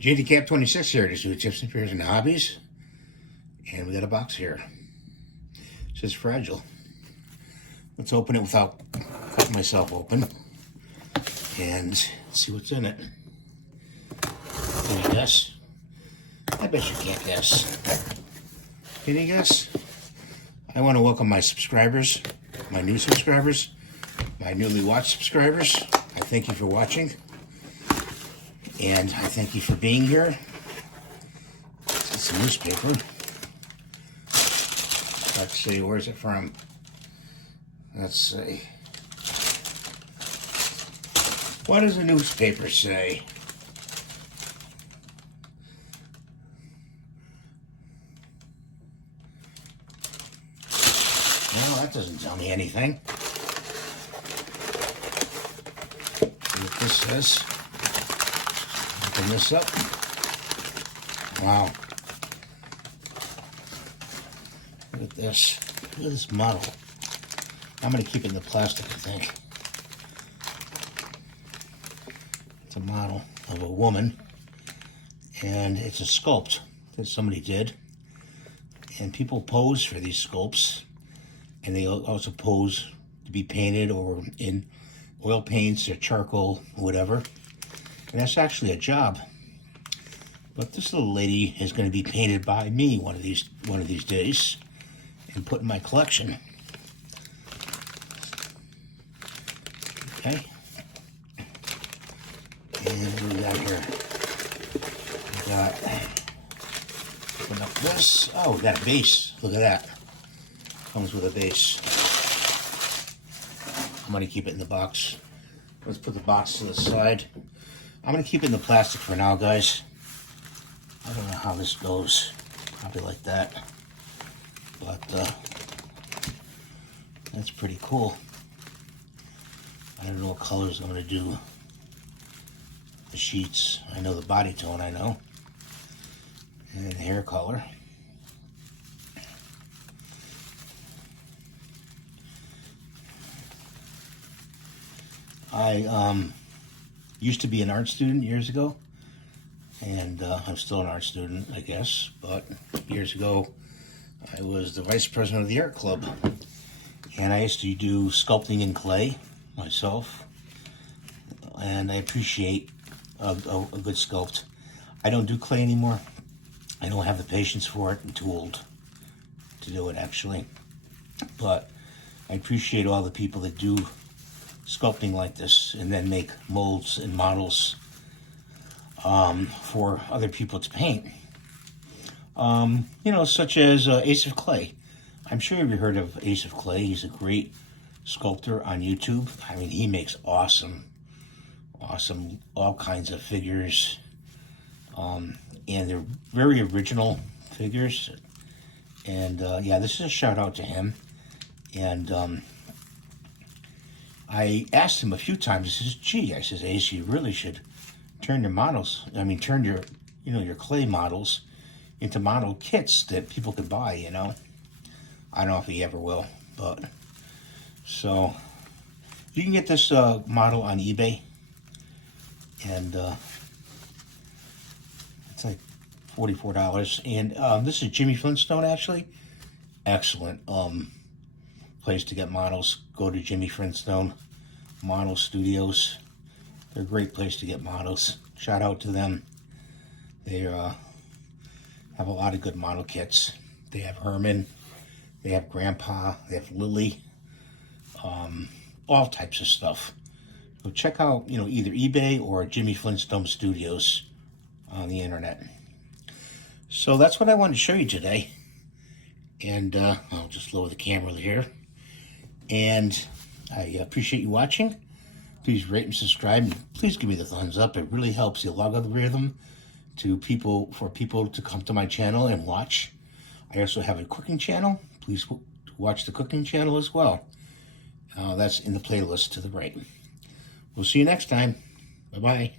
JD 26 here to do tips and fears and hobbies. And we got a box here. It says fragile. Let's open it without cutting myself open. And see what's in it. Can you guess? I bet you can't guess. Can you guess? I want to welcome my subscribers, my new subscribers, my newly watched subscribers. I thank you for watching. And I thank you for being here. It's a newspaper. Let's see, where's it from? Let's see. What does the newspaper say? Well, that doesn't tell me anything. See what this says. Open this up. Wow. Look at this. Look at this model. I'm going to keep it in the plastic, I think. It's a model of a woman. And it's a sculpt that somebody did. And people pose for these sculpts. And they also pose to be painted or in oil paints or charcoal or whatever. And that's actually a job. But this little lady is going to be painted by me one of these days and put in my collection. Okay. And what do we got here? We got, open up this. Oh, we got a base. Look at that. Comes with a base. I'm going to keep it in the box. Let's put the box to the side. I'm going to keep it in the plastic for now, guys. I don't know how this goes. Probably like that. But that's pretty cool. I don't know what colors I'm going to do. The sheets. I know the body tone, I know. And the hair color. I used to be an art student years ago, and I'm still an art student, I guess, but years ago I was the vice president of the art club, and I used to do sculpting in clay myself, and I appreciate a good sculpt. I don't do clay anymore. I don't have the patience for it. I'm too old to do it, actually, but I appreciate all the people that do sculpting like this and then make molds and models for other people to paint. You know, such as Ace of Clay. I'm sure you've heard of Ace of Clay. He's a great sculptor on YouTube. I mean, he makes awesome, all kinds of figures. And they're very original figures. And yeah, this is a shout out to him. And I asked him a few times, I says, gee, I says, Ace, you really should turn your models, turn your, your clay models into model kits that people could buy, I don't know if he ever will, but, so, you can get this model on eBay, and it's like $44, and this is Jimmy Flintstone, actually. Excellent place to get models. Go to Jimmy Flintstone Model Studios. They're a great place to get models. Shout out to them. They have a lot of good model kits. They have Herman, they have Grandpa, they have Lily, all types of stuff. So check out, either eBay or Jimmy Flintstone Studios on the internet. So that's what I wanted to show you today. And I'll just lower the camera here. And I appreciate you watching. Please rate and subscribe. And please give me the thumbs up. It really helps the algorithm for people to come to my channel and watch. I also have a cooking channel. Please watch the cooking channel as well. That's in the playlist to the right. We'll see you next time. Bye-bye.